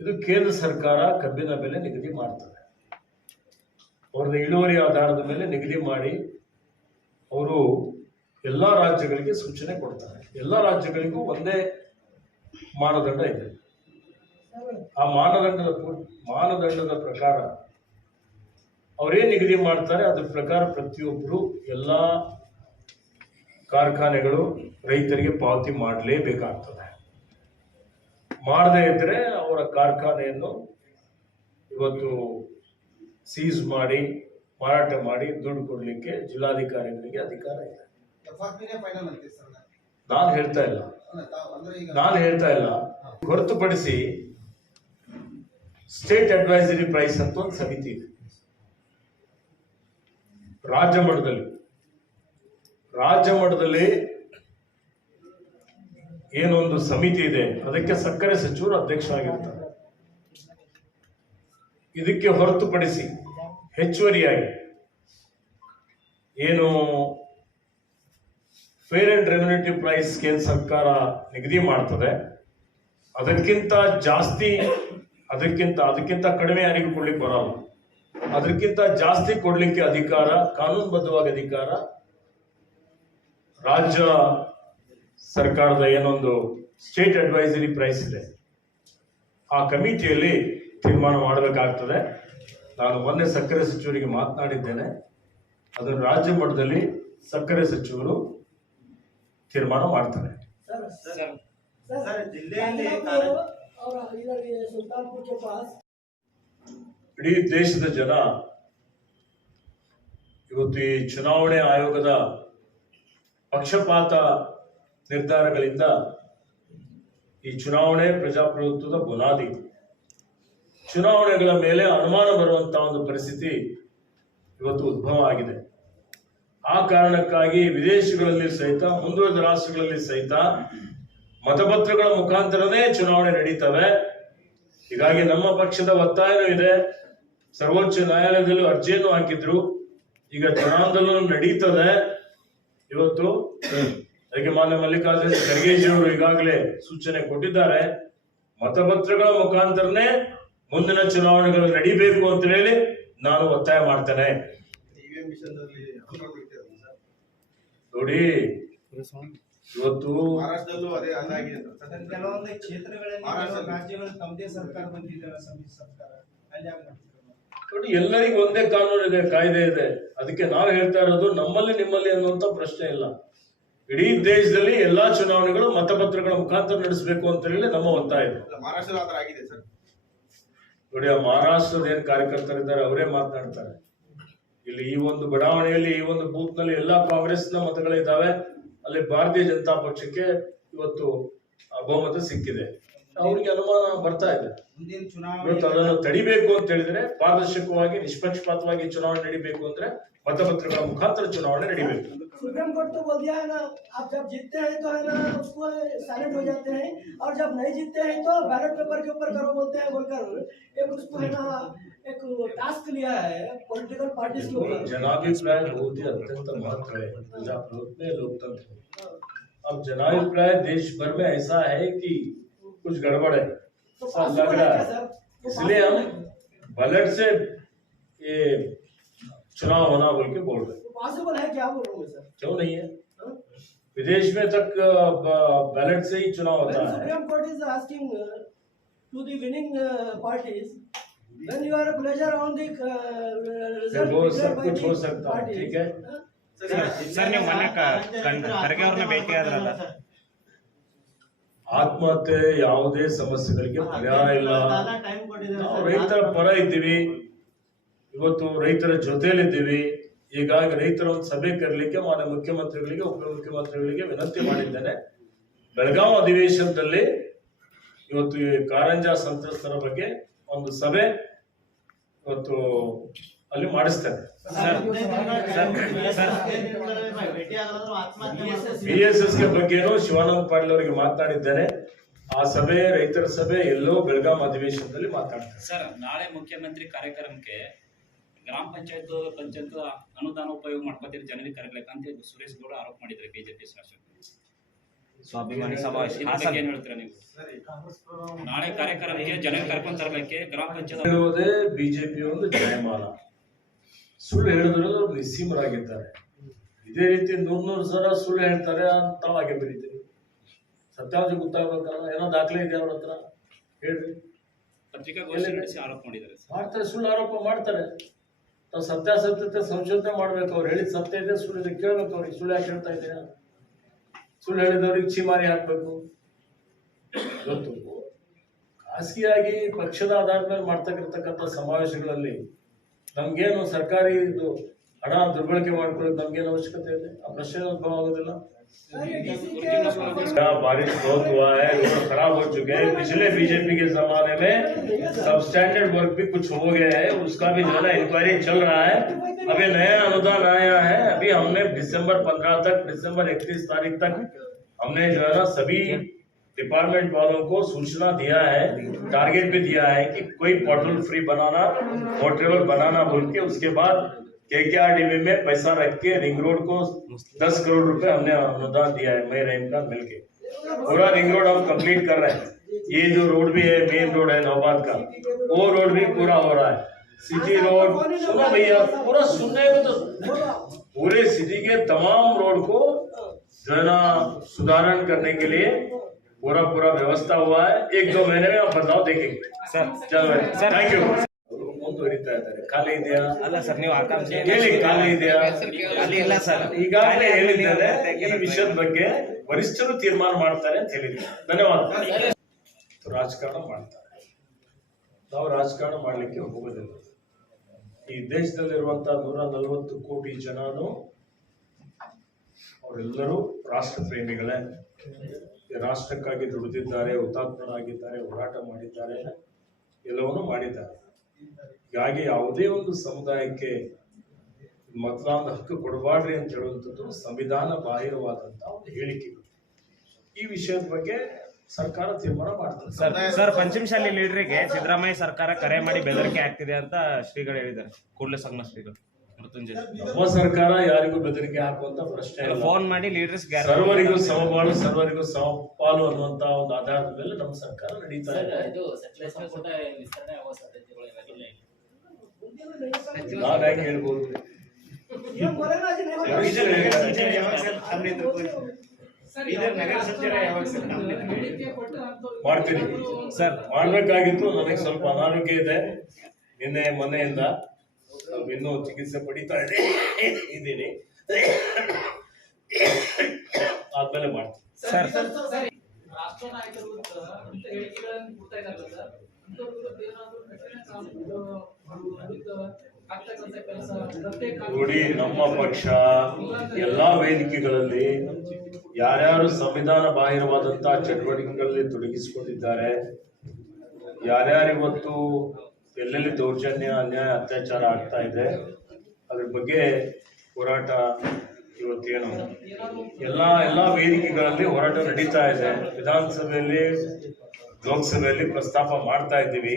ಇದು ಕೇಂದ್ರ ಸರ್ಕಾರ ಕಬ್ಬಿನ ಬೆಲೆ ನಿಗದಿ ಮಾಡ್ತದೆ. ಅವರದ ಇಳುವರಿ ಆಧಾರದ ಮೇಲೆ ನಿಗದಿ ಮಾಡಿ ಅವರು ಎಲ್ಲ ರಾಜ್ಯಗಳಿಗೆ ಸೂಚನೆ ಕೊಡ್ತಾರೆ. ಎಲ್ಲ ರಾಜ್ಯಗಳಿಗೂ ಒಂದೇ ಮಾನದಂಡ ಇದೆ. ಆ ಮಾನದಂಡದ ಪ್ರಕಾರ ಅವರೇನು ನಿಗದಿ ಮಾಡ್ತಾರೆ ಅದ್ರ ಪ್ರಕಾರ ಪ್ರತಿಯೊಬ್ಬರು ಎಲ್ಲ ಕಾರ್ಖಾನೆಗಳು ರೈತರಿಗೆ ಪಾವತಿ ಮಾಡಲೇಬೇಕಾಗ್ತದೆ. ಮಾಡದೇ ಇದ್ರೆ ಅವರ ಕಾರ್ಖಾನೆಯನ್ನು ಇವತ್ತು ಸೀಸ್ ಮಾಡಿ ಮಾರಾಟ ಮಾಡಿ ದುಡ್ಡು ಕೊಡಲಿಕ್ಕೆ ಜಿಲ್ಲಾಧಿಕಾರಿಗಳಿಗೆ ಅಧಿಕಾರ ಇದೆ. ನಾನು ಹೇಳ್ತಾ ಇಲ್ಲ ಹೊರತುಪಡಿಸಿ ಸ್ಟೇಟ್ ಅಡ್ವೈಸರಿ ಪ್ರೈಸ್ ಅಂತ ಒಂದು ಸಮಿತಿ ಇದೆ ರಾಜ್ಯ ಮಟ್ಟದಲ್ಲಿ ಏನೊಂದು ಸಮಿತಿ ಇದೆ, ಅದಕ್ಕೆ ಸಕ್ಕರೆ ಸಚಿವರು ಅಧ್ಯಕ್ಷರಾಗಿರ್ತಾರೆ. ಇದಕ್ಕೆ ಹೊರತುಪಡಿಸಿ ಹೆಚ್ಚುವರಿಯಾಗಿ ಏನು ಫೇರ್ ಅಂಡ್ ರೆಮ್ಯುನೇಟಿವ್ ಪ್ರೈಸ್ ಕೇಂದ್ರ ಸರ್ಕಾರ ನಿಗದಿ ಮಾಡ್ತದೆ, ಅದಕ್ಕಿಂತ ಕಡಿಮೆ ಯಾರಿಗೂ ಕೊಡ್ಲಿಕ್ಕೆ ಬರಲ್ಲ. ಅದಕ್ಕಿಂತ ಜಾಸ್ತಿ ಕೊಡ್ಲಿಕ್ಕೆ ಅಧಿಕಾರ, ಕಾನೂನುಬದ್ಧವಾಗಿ ಅಧಿಕಾರ ರಾಜ್ಯ ಸರ್ಕಾರದ ಏನೊಂದು ಸ್ಟೇಟ್ ಅಡ್ವೈಸರಿ ಪ್ರೈಸ್ ಇದೆ, ಆ ಕಮಿಟಿಯಲ್ಲಿ ತೀರ್ಮಾನ ಮಾಡಬೇಕಾಗ್ತದೆ. ನಾನು ಮೊನ್ನೆ ಸಕ್ಕರೆ ಸಚಿವರಿಗೆ ಮಾತನಾಡಿದ್ದೇನೆ. ಅದನ್ನು ರಾಜ್ಯ ಮಟ್ಟದಲ್ಲಿ ಸಕ್ಕರೆ ಸಚಿವರು ತೀರ್ಮಾನ ಮಾಡ್ತಾರೆ. ಇಡೀ ದೇಶದ ಜನ ಇವತ್ತು ಈ ಚುನಾವಣೆ ಆಯೋಗದ ಪಕ್ಷಪಾತ ನಿರ್ಧಾರಗಳಿಂದ ಈ ಚುನಾವಣೆ ಪ್ರಜಾಪ್ರಭುತ್ವದ ಬುನಾದಿ. ಚುನಾವಣೆಗಳ ಮೇಲೆ ಅನುಮಾನ ಬರುವಂತಹ ಒಂದು ಪರಿಸ್ಥಿತಿ ಇವತ್ತು ಉದ್ಭವ ಆಗಿದೆ. ಆ ಕಾರಣಕ್ಕಾಗಿ ವಿದೇಶಗಳಲ್ಲಿ ಸಹಿತ, ಮುಂದುವರೆದ ರಾಷ್ಟ್ರಗಳಲ್ಲಿ ಸಹಿತ ಮತಪತ್ರಗಳ ಮುಖಾಂತರನೇ ಚುನಾವಣೆ ನಡೀತವೆ. ಹೀಗಾಗಿ ನಮ್ಮ ಪಕ್ಷದ ಒತ್ತಾಯನೂ ಇದೆ. ಸರ್ವೋಚ್ಚ ನ್ಯಾಯಾಲಯದಲ್ಲೂ ಅರ್ಜಿಯನ್ನು ಹಾಕಿದ್ರು. ಈಗ ಚುನಾವಣೆದಲ್ಲೂ ನಡೀತದೆ. ಇವತ್ತು ಅದಕ್ಕೆ ಮಾನ್ಯ ಮಲ್ಲಿಕಾರ್ಜುನ ಖರ್ಗೆಜಿಯವರು ಈಗಾಗಲೇ ಸೂಚನೆ ಕೊಟ್ಟಿದ್ದಾರೆ. ಮತಪತ್ರಗಳ ಮುಖಾಂತರನೇ ಮುಂದಿನ ಚುನಾವಣೆಗಳು ನಡೀಬೇಕು ಅಂತ ಹೇಳಿ ನಾನು ಒತ್ತಾಯ ಮಾಡ್ತೇನೆ. ನೋಡಿ, ಇವತ್ತು ಮಹಾರಾಷ್ಟ್ರದಲ್ಲೂ ಅದೇ ಅದಾಗಿದೆ. ಕೆಲವೊಂದು ಕ್ಷೇತ್ರಗಳಲ್ಲಿ ರಾಜ್ಯಗಳು ತಮ್ಮದೇ ಸರ್ಕಾರ ಬಂದಿದ್ದಾರೆ, ಸಮ್ಮಿಶ್ರ ಸರ್ಕಾರ. ನೋಡಿ, ಎಲ್ಲರಿಗೂ ಒಂದೇ ಕಾನೂನು ಇದೆ, ಕಾಯ್ದೆ ಇದೆ. ಅದಕ್ಕೆ ನಾವು ಹೇಳ್ತಾ ಇರೋದು ನಮ್ಮಲ್ಲಿ ನಿಮ್ಮಲ್ಲಿ ಅನ್ನುವಂತ ಪ್ರಶ್ನೆ ಇಲ್ಲ. ಇಡೀ ದೇಶದಲ್ಲಿ ಎಲ್ಲಾ ಚುನಾವಣೆಗಳು ಮತಪತ್ರಗಳ ಮುಖಾಂತರ ನಡೆಸಬೇಕು ಅಂತ ಹೇಳಿ ನಮ್ಮ ಒತ್ತಾಯ ಇದೆ. ಮಹಾರಾಷ್ಟ್ರದ ಆತರ ಆಗಿದೆ ಸರ್. ನೋಡಿ, ಆ ಮಹಾರಾಷ್ಟ್ರದ ಏನ್ ಕಾರ್ಯಕರ್ತರಿದ್ದಾರೆ ಅವರೇ ಮಾತನಾಡ್ತಾರೆ. ಇಲ್ಲಿ ಈ ಒಂದು ಬಡಾವಣೆಯಲ್ಲಿ, ಈ ಒಂದು ಬೂತ್ ನಲ್ಲಿ ಎಲ್ಲಾ ಕಾಂಗ್ರೆಸ್ನ ಮತಗಳಿದ್ದಾವೆ. ಅಲ್ಲಿ ಭಾರತೀಯ ಜನತಾ ಪಕ್ಷಕ್ಕೆ ಇವತ್ತು ಬಹುಮತ ಸಿಕ್ಕಿದೆ. ಅವ್ರಿಗೆ ಅನುಮಾನ ಬರ್ತಾ ಇದೆ. ಮುಂದಿನ ಇವತ್ತು ಚುನಾವಣೆ ಅದನ್ನು ತಡಿಬೇಕು ಅಂತ ಹೇಳಿದ್ರೆ ಪಾರದರ್ಶಕವಾಗಿ ನಿಷ್ಪಕ್ಷಪಾತವಾಗಿ ಚುನಾವಣೆ ನಡೀಬೇಕು ಅಂದ್ರೆ मतपत्रಗಳ ಮುಖಾಂತರ ಚುನಾವಣೆ ನಡೀಬೇಕು. सुप्रीम कोर्ट तो बोल दिया है ना, आप जब जीतते हैं तो है ना उसको साइलेंट हो जाते हैं, और जब नहीं जीतते हैं तो बैलेट पेपर के ऊपर करो बोलते हैं बोलकर एक उसको है ना एक टास्क लिया है पॉलिटिकल पार्टीज के ऊपर। जनाभिप्राय बहुत ही अत्यंत महत्व है प्रजातंत्र में, लोकतंत्र में। अब जनाभिप्राय देश भर में ऐसा है कि कुछ गड़बड़ है तो ऐसा लग possible रहा है क्या है, सर? तो इसलिए हम possible बैलेट से ये चुनाव होना बोल के बोल रहे हैं। पॉसिबल है क्या बोल रहा हूँ सर? क्यों नहीं है? विदेश में तक बैलेट से ही चुनाव होता है। Supreme Court is asking to the winning parties then you are a pleasure on the result वो declared सब by कुछ the हो सकता है, parties. ठीक है। ಸರ್ ನೀವು ಮೊನ್ನೆ ಖರ್ಗೆ ಅವ್ರನ್ನ ಭೇಟಿ ಆದ್ರಲ್ಲ, ಆತ್ಮಹತ್ಯೆ ಯಾವುದೇ ಸಮಸ್ಯೆಗಳಿಗೆ ಪರಿಹಾರ ಇಲ್ಲ. ನಾವು ರೈತರ ಪರ ಇದ್ದೀವಿ, ಇವತ್ತು ರೈತರ ಜೊತೆಯಲ್ಲಿದ್ದೀವಿ. ಹೀಗಾಗಿ ರೈತರ ಒಂದು ಸಭೆ ಕರೆಯಲಿಕ್ಕೆ ಮಾನ್ಯ ಮುಖ್ಯಮಂತ್ರಿಗಳಿಗೆ ಉಪಮುಖ್ಯಮಂತ್ರಿಗಳಿಗೆ ವಿನಂತಿ ಮಾಡಿದ್ದೇನೆ. ಬೆಳಗಾವಿ ಅಧಿವೇಶನದಲ್ಲಿ ಇವತ್ತು ಈ ಕಾರಂಜ ಸಂತ್ರಸ್ತರ ಬಗ್ಗೆ ಒಂದು ಸಭೆ ಇವತ್ತು ಅಲ್ಲಿ ಮಾಡಿಸ್ತೇನೆ. BSS के ಬಗ್ಗೆನೂ ಶಿವಾನಂದ ಪಾಟೀಲ್ ಅವರಿಗೆ ಮಾತನಾಡಿದ್ದೇನೆ. ಆ ಸಭೆ ರೈತರ ಸಭೆ ಎಲ್ಲೋ ಬೆಳಗಾವಿ ಅಧಿವೇಶನದಲ್ಲಿ ಮಾತಾಡ್ತಾರೆ. ಸರ್, ನಾಳೆ ಮುಖ್ಯಮಂತ್ರಿ ಕಾರ್ಯಕ್ರಮಕ್ಕೆ ಗ್ರಾಮ ಪಂಚಾಯತ್ ಅನುದಾನ ಉಪಯೋಗ ಮಾಡ್ಕೋತೀರಿ ಜನರಿಗೆ ಕರೆಗ್ಲಿಕ್ಕೆ ಸುರೇಶ್ ಗೌಡ ಆರೋಪ ಮಾಡಿದ್ದಾರೆ ಬಿಜೆಪಿ ಶಾಸಕರು. ಸ್ವಾಭಿಮಾನಿ ಸಮಾವೇಶ ಏನ್ ಹೇಳ್ತೀರಾ ನೀವು? ನಾಳೆ ಕಾರ್ಯಕ್ರಮಕ್ಕೆ ಜನರಿಗೆ ಕರ್ಕೊಂಡ್ ತರಲಿಕ್ಕೆ ಗ್ರಾಮ ಪಂಚಾಯತ್ ಹೇಳುವುದೇ ಬಿಜೆಪಿ ಒಂದು ಜಯಮಾನ. ಸುಳ್ಳು ಹೇಳಿದ್ರು ನಿಸ್ಸೀಮರಾಗಿದ್ದಾರೆ. ಇದೇ ರೀತಿ 100 ಸಲ ಸುಳ್ಳು ಹೇಳ್ತಾರೆ ಅಂತ ಹಾಗೆ ಬರೀತೀರಿ. ಸತ್ಯಾಂಶ ಗೊತ್ತಾಗಬೇಕಲ್ಲ, ಏನೋ ದಾಖಲೆ ಇದೆ ಅವ್ರ ಹತ್ರ, ಹೇಳ್ರಿ. ಪತ್ರಿಕಾಗೋಷ್ಠಿ ನಡೆಸಿ ಆರೋಪ ಮಾಡಿದ್ದಾರೆ. ಮಾಡ್ತಾರೆ, ಸುಳ್ಳು ಆರೋಪ ಮಾಡ್ತಾರೆ. ನಾವು ಸತ್ಯಾಸತ್ಯತೆ ಸಂಶೋಧನೆ ಮಾಡ್ಬೇಕು. ಅವ್ರು ಹೇಳಿದ ಸತ್ಯ ಇದೆ ಸುಳ್ಳು ಇದೆ ಕೇಳ್ಬೇಕು. ಅವ್ರಿಗೆ ಸುಳ್ಳು ಯಾಕೆ ಹೇಳ್ತಾ ಇದೆಯಾ? ಸುಳ್ಳು ಹೇಳಿದವ್ರಿಗೆ ಚೀಮಾರಿ ಹಾಕ್ಬೇಕು. ಇವತ್ತು ಖಾಸಗಿಯಾಗಿ ಪಕ್ಷದ ಆಧಾರದ ಮೇಲೆ ಮಾಡ್ತಕ್ಕಿರ್ತಕ್ಕಂಥ ಸಮಾವೇಶಗಳಲ್ಲಿ ನಮ್ಗೇನು ಸರ್ಕಾರಿ ಇದು ಹಣ ದುರ್ಬಳಕೆ ಮಾಡ್ಕೊಳ್ಳೋದು ನಮ್ಗೇನು ಅವಶ್ಯಕತೆ ಇದೆ? ಆ ಪ್ರಶ್ನೆ ಉದ್ಭವ ಆಗೋದಿಲ್ಲ. बारिश बहुत हुआ है, रोड खराब हो चुके हैं. पिछले बीजेपी के जमाने में सब स्टैंडर्ड वर्क भी कुछ हो गया है, उसका भी जो है ना इंक्वायरी चल रहा है. अभी नया अनुदान आया है. अभी हमने दिसंबर 15 तक, दिसंबर 31 तारीख तक हमने जो है ना सभी डिपार्टमेंट वालों को सूचना दिया है, टारगेट भी दिया है कि कोई पोर्टल फ्री बनाना, पोर्टेबल बनाना बोल के. उसके बाद KKRDB में पैसा रख के रिंग रोड को 10 करोड़ रुपए हमने अनुदान दिया है, मैं रहीम खान मिलके. पूरा रिंग रोड हम कंप्लीट कर रहे हैं. ये जो रोड भी है, मेन रोड है नौबाद का, वो रोड भी पूरा हो रहा है. सिटी रोड, सुनो भैया, पूरा सुनने में तो पूरे सिटी के तमाम रोड को जो है ना सुधारण करने के लिए पूरा व्यवस्था हुआ है. 1-2 महीने में आप बदलाव देखेंगे. चलो थैंक यू. ಮುಂದುವರಿತಾ ಇದ್ದಾರೆ. ಖಾಲಿ ಇದೆಯಾ? ಅಲ್ಲ ಸರ್, ನೀವು ಆಕಾಂಕ್ಷೆ ಹೇಳಿ, ಖಾಲಿ ಇದೆಯಾ? ಅಲ್ಲಿ ಇಲ್ಲ ಸರ್. ಈಗಾಗಲೇ ಹೇಳಿದ್ದಾರೆ, ಈ ವಿಷಯದ ಬಗ್ಗೆ ವರಿಷ್ಠರು ತೀರ್ಮಾನ ಮಾಡ್ತಾರೆ ಅಂತ ಹೇಳಿದ್ರು. ಧನ್ಯವಾದ. ರಾಜಕಾರಣ ಮಾಡ್ತಾರೆ, ನಾವು ರಾಜಕಾರಣ ಮಾಡ್ಲಿಕ್ಕೆ ಹೋಗೋದಿಲ್ಲ. ಈ ದೇಶದಲ್ಲಿರುವಂತಹ 140 ಕೋಟಿ ಜನನು ಅವರೆಲ್ಲರೂ ರಾಷ್ಟ್ರ ಪ್ರೇಮಿಗಳೇ. ರಾಷ್ಟ್ರಕ್ಕಾಗಿ ದುಡಿದಿದ್ದಾರೆ, ಹುತಾತ್ಮರಾಗಿದ್ದಾರೆ, ಹೋರಾಟ ಮಾಡಿದ್ದಾರೆ, ಎಲ್ಲವನ್ನೂ ಮಾಡಿದ್ದಾರೆ. ಹೀಗಾಗಿ ಯಾವುದೇ ಒಂದು ಸಮುದಾಯಕ್ಕೆ ಮತದಾನದ ಹಕ್ಕು ಕೊಡಬಾರ್ರಿ ಅಂತ ಹೇಳುವಂಥದ್ದು ಸಂವಿಧಾನ ಬಾಹಿರವಾದಂತಹ ಒಂದು ಹೇಳಿಕೆಗಳು. ಈ ವಿಷಯದ ಬಗ್ಗೆ ಸರ್ಕಾರ ತೀರ್ಮಾನ ಮಾಡ್ತಾರೆ. ಸರ್, ಪಂಚಮಶಾಲಿ ಲೀಡರ್ಗೆ ಸಿದ್ದರಾಮಯ್ಯ ಸರ್ಕಾರ ಕರೆ ಮಾಡಿ ಬೆದರಿಕೆ ಆಗ್ತಿದೆ ಅಂತ ಶ್ರೀಗಳು ಹೇಳಿದ್ದಾರೆ. ಕೂಡಲೇ ಸಂಘ ಶ್ರೀಗಳು ಮೃತ್ಯುಂಜಯ, ನಮ್ಮ ಸರ್ಕಾರ ಯಾರಿಗೂ ಬೆದರಿಕೆ ಹಾಕುವಂತ ಪ್ರಶ್ನೆ ಇಲ್ಲ. ಫೋನ್ ಮಾಡಿ ಲೀಡರ್ಸ್ ಸರ್ವರಿಗೂ ಸಮಬಾಳು, ಸರ್ವರಿಗೂ ಸಮಪಾಲು ಅನ್ನುವಂತ ಒಂದು ಆಧಾರದ ಮೇಲೆ ನಮ್ಮ ಸರ್ಕಾರ ನಡೀತಾ ಇದೆ. ನಾನು ಹೇಗೆ ಹೇಳ್ಬೋದು? ये बोले ना जी ಮಾಡ್ತೀನಿ ಸರ್. ಮಾಡ್ಬೇಕಾಗಿತ್ತು, ನನಗೆ ಸ್ವಲ್ಪ ಅನಾರೋಗ್ಯ ಇದೆ ನಿನ್ನೆ ಮೊನ್ನೆಯಿಂದ. ಇನ್ನೂ ಚಿಕಿತ್ಸೆ ಪಡಿತಾ ಇದ್ದೀನಿ. ಆದ್ಮೇಲೆ ಮಾಡ್ತೀನಿ ಸರ್. ರಾಷ್ಟ್ರ ನಾಯಕರು ಅಂತ ಹೇಳಿಕೆಗಳನ್ನು ಕೊಡ್ತಾ ಇದ್ದಾರೆ ಸರ್. ನೋಡಿ, ನಮ್ಮ ಪಕ್ಷ ಎಲ್ಲಾ ವೇದಿಕೆಗಳಲ್ಲಿ ಯಾರ್ಯಾರು ಸಂವಿಧಾನ ಬಾಹಿರವಾದಂತಹ ಚಟುವಟಿಕೆಗಳಲ್ಲಿ ತೊಡಗಿಸಿಕೊಂಡಿದ್ದಾರೆ, ಯಾರ್ಯಾರಿವತ್ತು ಎಲ್ಲೆಲ್ಲಿ ದೌರ್ಜನ್ಯ, ಅನ್ಯಾಯ, ಅತ್ಯಾಚಾರ ಆಗ್ತಾ ಇದೆ, ಅದ್ರ ಬಗ್ಗೆ ಹೋರಾಟ ಇವತ್ತೇನು ಎಲ್ಲಾ ವೇದಿಕೆಗಳಲ್ಲಿ ಹೋರಾಟ ನಡೀತಾ ಇದೆ. ವಿಧಾನಸಭೆಯಲ್ಲಿ, ಲೋಕಸಭೆಯಲ್ಲಿ ಪ್ರಸ್ತಾಪ ಮಾಡ್ತಾ ಇದ್ದೀವಿ.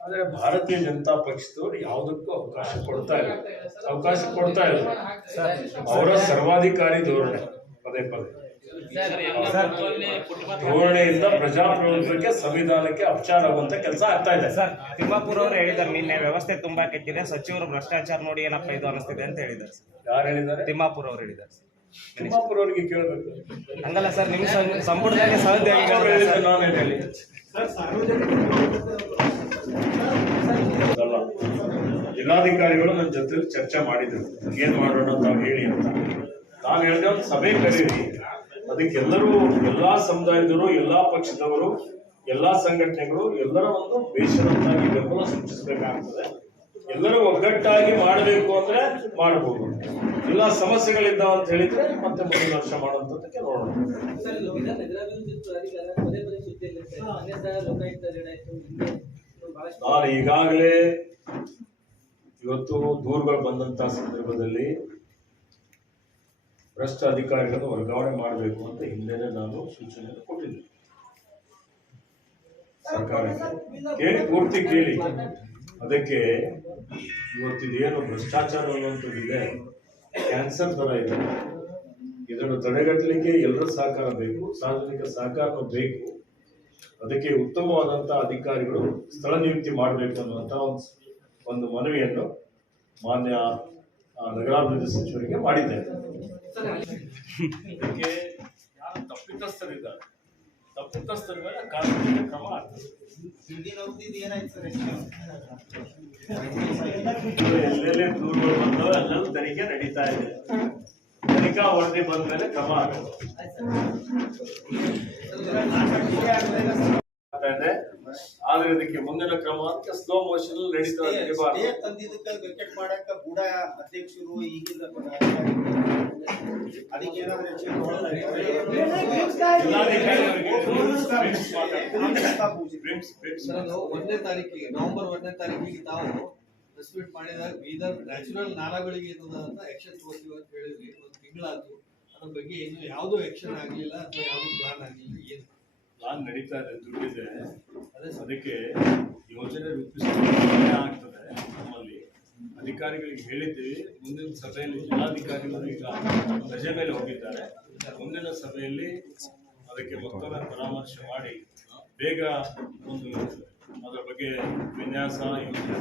ಆದ್ರೆ ಭಾರತೀಯ ಜನತಾ ಪಕ್ಷದವರು ಯಾವುದಕ್ಕೂ ಅವಕಾಶ ಕೊಡ್ತಾ ಇಲ್ಲ. ಅವರ ಸರ್ವಾಧಿಕಾರಿ ಧೋರಣೆ ಪದೇ ಧೋರಣೆಯಿಂದ ಪ್ರಜಾಪ್ರಭುತ್ವಕ್ಕೆ, ಸಂವಿಧಾನಕ್ಕೆ ಅಪಚಾರ ಆಗುವಂತ ಕೆಲಸ ಆಗ್ತಾ ಇದೆ. ಸರ್, ತಿಮ್ಮಾಪುರ ಅವರು ಹೇಳಿದ್ದಾರೆ ನಿನ್ನೆ ವ್ಯವಸ್ಥೆ ತುಂಬಾ ಕೆಟ್ಟಿದೆ, ಸಚಿವರು ಭ್ರಷ್ಟಾಚಾರ ನೋಡಿ ಏನಪ್ಪ ಇದು ಅನಿಸ್ತಿದೆ ಅಂತ ಹೇಳಿದ್ದಾರೆ. ಯಾರು ಹೇಳಿದ್ದಾರೆ? ತಿಮ್ಮಾಪುರ ಅವರು ಹೇಳಿದ್ದಾರೆ. ತಿಮ್ಮಾಪುರ ಅವರಿಗೆ ಕೇಳಬೇಕು. ಹಂಗಲ್ಲ ಸರ್, ನಿಮ್ಮ ಸಂಪುಟದಲ್ಲಿ ಹೇಳಿದ್ರೆ ನಾನೇನು ಹೇಳಿ ಅಲ್ಲ. ಜಿಲ್ಲಾಧಿಕಾರಿಗಳು ನನ್ನ ಜೊತೆ ಚರ್ಚೆ ಮಾಡಿದ್ರು, ಏನ್ ಮಾಡೋಣ ತಾವು ಹೇಳಿ ಅಂತ. ನಾನು ಹೇಳಿದೆ ಒಂದು ಸಭೆ ಕರೀರಿ, ಅದಕ್ಕೆಲ್ಲರೂ, ಎಲ್ಲಾ ಸಮುದಾಯದವರು, ಎಲ್ಲಾ ಪಕ್ಷದವರು, ಎಲ್ಲಾ ಸಂಘಟನೆಗಳು ಎಲ್ಲರ ಒಂದು ಬೇಷರತ್ತಾಗಿ ಬೆಂಬಲ ಸೂಚಿಸಬೇಕಾಗ್ತದೆ. ಎಲ್ಲರೂ ಒಗ್ಗಟ್ಟಾಗಿ ಮಾಡಬೇಕು ಅಂದ್ರೆ ಮಾಡಬಹುದು. ಎಲ್ಲ ಸಮಸ್ಯೆಗಳಿದ್ದಾವ ಅಂತ ಹೇಳಿದ್ರೆ ಮತ್ತೆ ಮುಂದಿನ ವರ್ಷ ಮಾಡುವಂತದಕ್ಕೆ ನೋಡೋಣ. ಸರ್, ಇದು ನಗರಾಭಿವೃದ್ಧಿ ಪ್ರಾಧಿಕಾರ ಪದೇ ಪದೇ ಸುದ್ದಿಯಲ್ಲಿರುತ್ತೆ. ಅನೇಕ ಲೋಕಾಯುಕ್ತ ಆಯ್ತು, ಬಹಳಷ್ಟು ನಾನು ಈಗಾಗಲೇ ಇವತ್ತು ದೂರುಗಳು ಬಂದಂತ ಸಂದರ್ಭದಲ್ಲಿ ಭ್ರಷ್ಟ ಅಧಿಕಾರಿಗಳನ್ನು ವರ್ಗಾವಣೆ ಮಾಡಬೇಕು ಅಂತ ಹಿಂದೆನೆ ನಾನು ಸೂಚನೆಯನ್ನು ಕೊಟ್ಟಿದ್ದೆ ಸರ್ಕಾರಕ್ಕೆ. ಕೇಳಿ, ಪೂರ್ತಿ ಕೇಳಿ. ಅದಕ್ಕೆ ಇವತ್ತಿದೇನು ಭ್ರಷ್ಟಾಚಾರ ಅನ್ನುವಂಥದ್ದಿದೆ, ಕ್ಯಾನ್ಸರ್ ತರ ಇದೆ. ಇದನ್ನು ತಡೆಗಟ್ಟಲಿಕ್ಕೆ ಎಲ್ಲರ ಸಹಕಾರ ಬೇಕು, ಸಾರ್ವಜನಿಕ ಸಹಕಾರನೂ ಬೇಕು. ಅದಕ್ಕೆ ಉತ್ತಮವಾದಂತಹ ಅಧಿಕಾರಿಗಳು ಸ್ಥಳ ನಿಯುಕ್ತಿ ಮಾಡಬೇಕು ಅನ್ನುವಂತಹ ಒಂದು ಮನವಿಯನ್ನು ಮಾನ್ಯ ನಗರಾಭಿವೃದ್ಧಿ ಸಚಿವರಿಗೆ ಮಾಡಿದ್ದೇನೆ. ಇದಕ್ಕೆ ಯಾರು ತಪ್ಪಿತಸ್ಥರಿದ್ದಾರೆ, ತಪ್ಪಿತಸ್ಥರ ಮೇಲೆ ಕಾನೂನಿನ ಕ್ರಮ ಆಗ್ತದೆ. ಎಲ್ಲೆಲ್ಲಿ ದೂರುಗಳು ಬಂದವೆ ಅಲ್ಲೆಲ್ಲ ತನಿಖೆ ನಡೀತಾ ಇದೆ. ತನಿಖಾ ವರದಿ ಬಂದ ಮೇಲೆ ಕ್ರಮ ಆಗುತ್ತೆ. ಆದ್ರೆ ಇದಕ್ಕೆ ಮುಂದಿನ ಕ್ರಮ ಅಂತ ಸ್ಲೋ ಮೋಷನ್ ನಡೀತಾ ತಂದಿದ್ದಕ್ಕೆ ವಿಕೆಟ್ ಮಾಡಕ್ಕ ಬೂಡ ಅಧ್ಯಕ್ಷರು ಈಗಿಂದ ಅದಕ್ಕೆ ಒಂದನೇ ತಾರೀಕಿಗೆ ನವೆಂಬರ್ 1ನೇ ತಾರೀಕಿಗೆ ತಾವು ಪ್ರೆಸ್ ಮೀಟ್ ಮಾಡಿದಾಗ ಬೀದರ್ ನ್ಯಾಚುರಲ್ ನಾಲಗಳಿಗೆ ಏನದ ಅಂತ ಆಕ್ಷನ್ ತಗೋತೀವಿ ಅಂತ ಹೇಳಿದ್ರಿ. ಒಂದು ತಿಂಗಳಾದ್ರು, ಅದ್ರ ಬಗ್ಗೆ ಏನು ಯಾವುದೋ ಆಕ್ಷನ್ ಆಗ್ಲಿಲ್ಲ ಅಥವಾ ಯಾವ್ದು ಪ್ಲಾನ್ ಆಗ್ಲಿಲ್ಲ. ಏನು ಪ್ಲಾನ್ ನಡೀತಾ ಇದೆ, ದುಡ್ಡಿದೆ, ಅದಕ್ಕೆ ಯೋಜನೆ ಆಗ್ತದೆ. ನಮ್ಮಲ್ಲಿ ಅಧಿಕಾರಿಗಳಿಗೆ ಹೇಳಿದ್ದೀವಿ, ಮುಂದಿನ ಸಭೆಯಲ್ಲಿ ಜಿಲ್ಲಾಧಿಕಾರಿಗಳು ಈಗ ರಜೆ ಮೇಲೆ ಹೋಗಿದ್ದಾರೆ. ಮುಂದಿನ ಸಭೆಯಲ್ಲಿ ಅದಕ್ಕೆ ಮತ್ತೊಮ್ಮೆ ಪರಾಮರ್ಶೆ ಮಾಡಿ ಬೇಗ ಒಂದು ಅದರ ಬಗ್ಗೆ ವಿನ್ಯಾಸ ಯೋಜನೆ